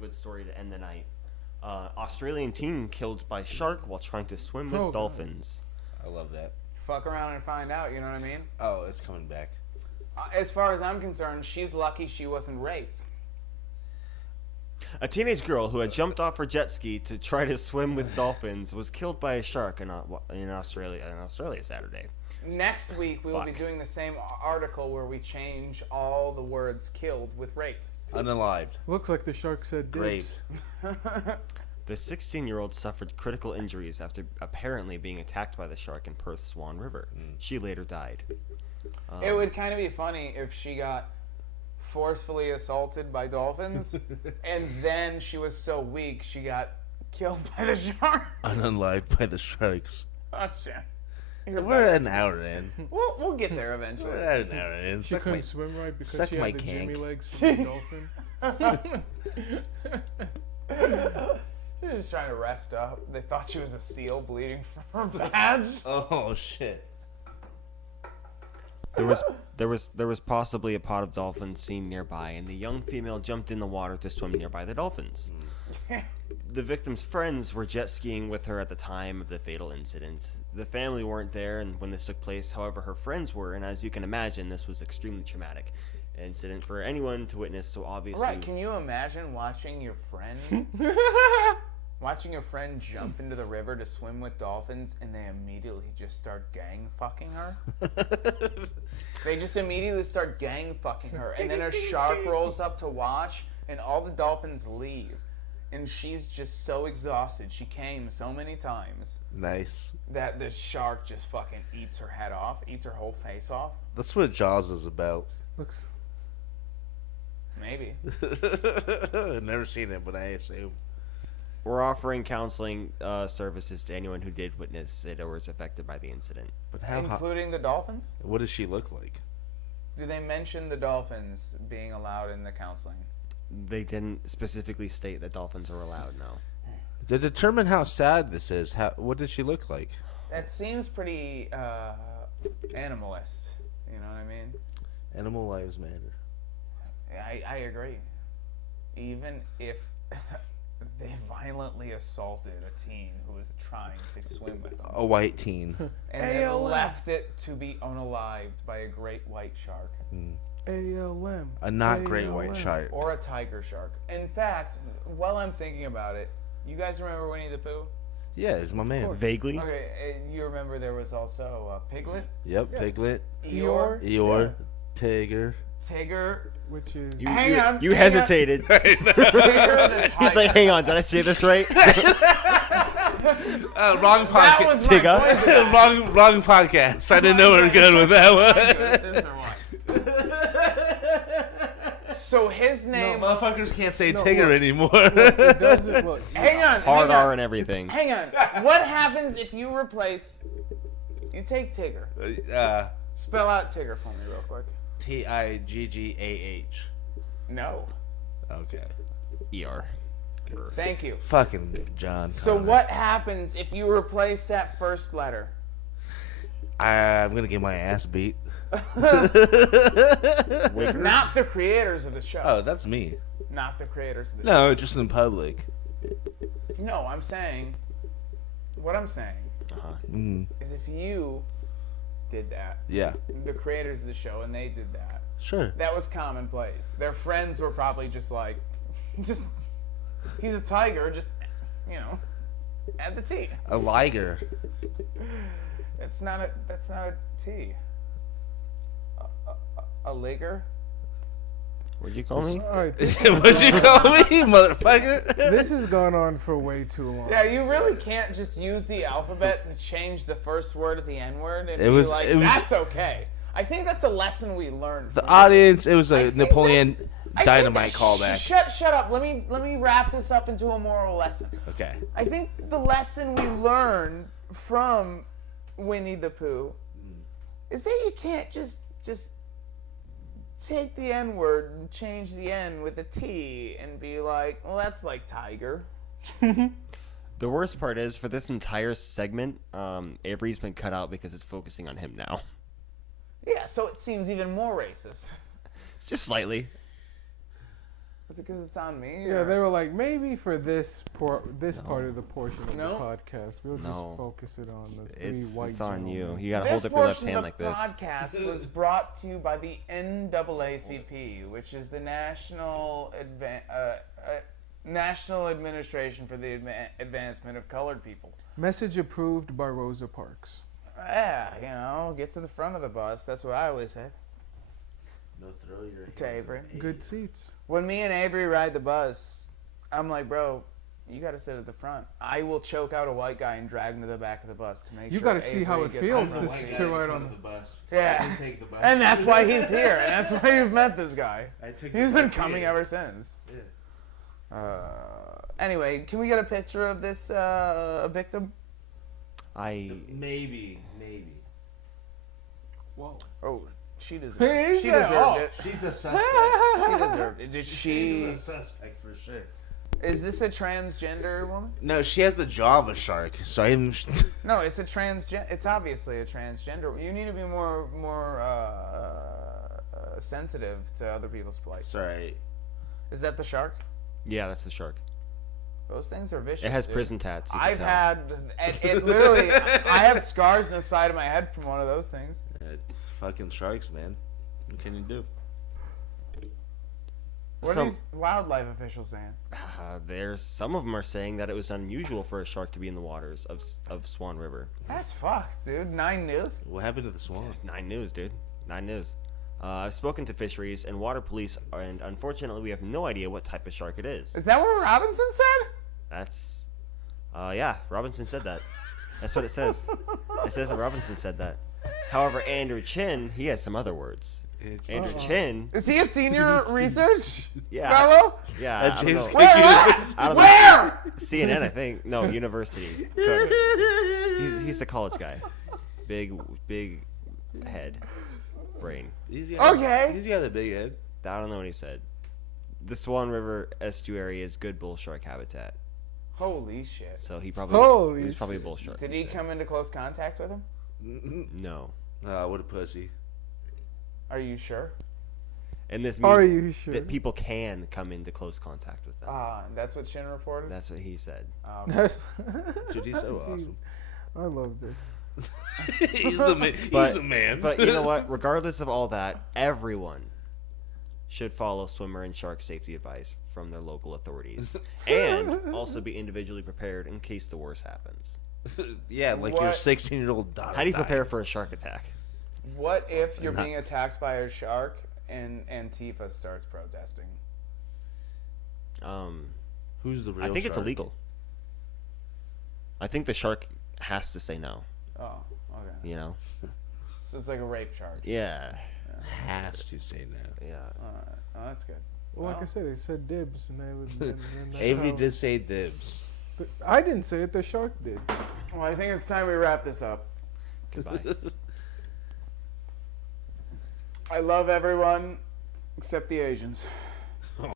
feel-good story to end the night. Australian teen killed by shark while trying to swim with dolphins. I love that. Fuck around and find out, you know what I mean? Oh, it's coming back. As far as I'm concerned, she's lucky she wasn't raped. A teenage girl who had jumped off her jet ski to try to swim with dolphins was killed by a shark in Australia Saturday. Next week, we will be doing the same article where we change all the words killed with raped. Unalived. Looks like the shark said dibs. Great. The 16-year-old suffered critical injuries after apparently being attacked by the shark in Perth's Swan River. She later died. It would kind of be funny if she got forcefully assaulted by dolphins, and then she was so weak she got killed by the shark. Unalived by the sharks. Oh, shit. We're an hour in. We'll get there eventually. We're an hour in. She couldn't swim right because suck she my had the kink. Jimmy legs from the dolphin. She was just trying to rest up. They thought she was a seal bleeding from her badge. Oh shit. There was possibly a pod of dolphins seen nearby, and the young female jumped in the water to swim nearby the dolphins. The victim's friends were jet skiing with her at the time of the fatal incident. The family weren't there and when this took place, however, her friends were, and as you can imagine, this was extremely traumatic incident for anyone to witness, so obviously... Right, can you imagine watching your friend jump into the river to swim with dolphins and they immediately just start gang fucking her? They just immediately start gang fucking her, and then a shark rolls up to watch and all the dolphins leave. And she's just so exhausted. She came so many times. Nice. That the shark just fucking eats her head off, eats her whole face off. That's what Jaws is about. Looks. Maybe. I've never seen it, but I assume. We're offering counseling services to anyone who did witness it or was affected by the incident. But how? Including the dolphins? What does she look like? Do they mention the dolphins being allowed in the counseling? They didn't specifically state that dolphins are allowed, no. To determine how sad this is, what does she look like? That seems pretty animalist. You know what I mean? Animal lives matter. I agree. Even if they violently assaulted a teen who was trying to swim with them. A white teen. And then left it to be unalived by a great white shark. ALM. A not great white shark. Or a tiger shark. In fact, while I'm thinking about it, you guys remember Winnie the Pooh? Yeah, it's my man. Vaguely. Okay, you remember there was also Piglet? Yep, Piglet. Eeyore? Eeyore. Tigger. Tigger. Which is... You hesitated. He's like, hang on, did I say this right? Wrong podcast. Tigger. wrong podcast. I didn't know we were good with that one. So his name... No, motherfuckers can't say Tigger anymore. Hang on. Hard R and everything. Hang on. What happens if you replace... You take Tigger. Spell out Tigger for me real quick. Tiggah. No. Okay. ER. Thank you. Fucking John So Connor. what happens if you replace that first letter? I'm gonna get my ass beat. Not the creators of the show. Oh, that's me. Not the creators of the No, just in public. show. No, I'm saying... What I'm saying is if you did that, Yeah. the creators of the show, and they did that, Sure. that was commonplace. Their friends were probably just like, he's a tiger, just, add the T. A liger. That's not a T. A ligger? What'd you call me? Alright, What'd you call me, motherfucker? this has gone on for way too long. Yeah, you really can't just use the alphabet to change the first word of the N-word and that's okay. I think that's a lesson we learned. The audience, it was a Napoleon Dynamite callback. Shut up. Let me wrap this up into a moral lesson. Okay. I think the lesson we learned from Winnie the Pooh is that you can't just take the N-word and change the N with a T and be like, well, that's like tiger. The worst part is, for this entire segment, Avery's been cut out because it's focusing on him now. Yeah, so it seems even more racist. It's just slightly. Was it because it's on me? Yeah, or- they were like, maybe for this part of the portion of No. the podcast, we'll No. just focus it on the three white It's on you. gentlemen. You gotta This hold up your left portion hand of like the this. podcast was brought to you by the NAACP, which is the National Administration for the Advancement of Colored People. Message approved by Rosa Parks. Yeah, get to the front of the bus. That's what I always say No, throw your hands to Avery. up. Good seats. When me and Avery ride the bus, I'm like, bro, you got to sit at the front. I will choke out a white guy and drag him to the back of the bus to make You sure gotta see how Avery it gets feels the to front sit seat. right on the bus. Yeah. I take the bus. And that's why he's here. And that's why you've met this guy. I took He's the been bus coming here. ever since. Yeah. Anyway, can we get a picture of this victim? Maybe. Whoa. Oh, she deserved He it. She said, deserved "Oh." it. She's a suspect. She deserved it. Did She's she? a suspect for sure. Is this a transgender woman? No, she has the jaw of a shark. So I'm. No, it's a transgender. It's obviously a transgender. You need to be more sensitive to other people's plight. Sorry. Is that the shark? Yeah, that's the shark. Those things are vicious. It has dude. prison tats. You can I've tell. had it literally. I have scars in the side of my head from one of those things. It's fucking sharks, man. What can you do? What are Some- these wildlife officials saying? There's some of them are saying that it was unusual for a shark to be in the waters of Swan River. That's fucked, dude. 9 News. What happened to the swan? 9 News, dude. 9 News. I've spoken to fisheries and water police, and unfortunately, we have no idea what type of shark it is. Is that what Robinson said? That's, yeah, Robinson said that. That's what it says. It says that Robinson said that. However, Andrew Chin, he has some other words. Andrew Chin, Is he a senior research Yeah. fellow? yeah, I James don't know. Where at? I don't know. Where? CNN, I think. No, university. Cook. He's a college guy. Big head, brain. He's Okay. He's got a big head. I don't know what he said. The Swan River estuary is good bull shark habitat. Holy shit. So he Holy was probably a bull shark. Did he come into close contact with him? No. What a pussy. Are you sure? And this Are means you sure? that people can come into close contact with them. That's what Shin reported? That's what he said. That's- Dude, he's so awesome. I love this. He's the man. He's the man. But you know what? Regardless of all that, everyone should follow swimmer and shark safety advice from their local authorities, and also be individually prepared in case the worst happens. Yeah, like your What? 16-year-old daughter. How do you died. prepare for a shark attack? What if you're being attacked by a shark and Antifa starts protesting? Who's the real I think it's shark? illegal. I think the shark has to say no. Oh, okay. You know? So it's like a rape shark. Yeah. Has to say no. Yeah. Alright. Oh, that's good. Well, like Well. I said, they said dibs, and they was. And that's Avery how- did say dibs. But I didn't say it. The shark did. Well, I think it's time we wrap this up. Goodbye. I love everyone except the Asians.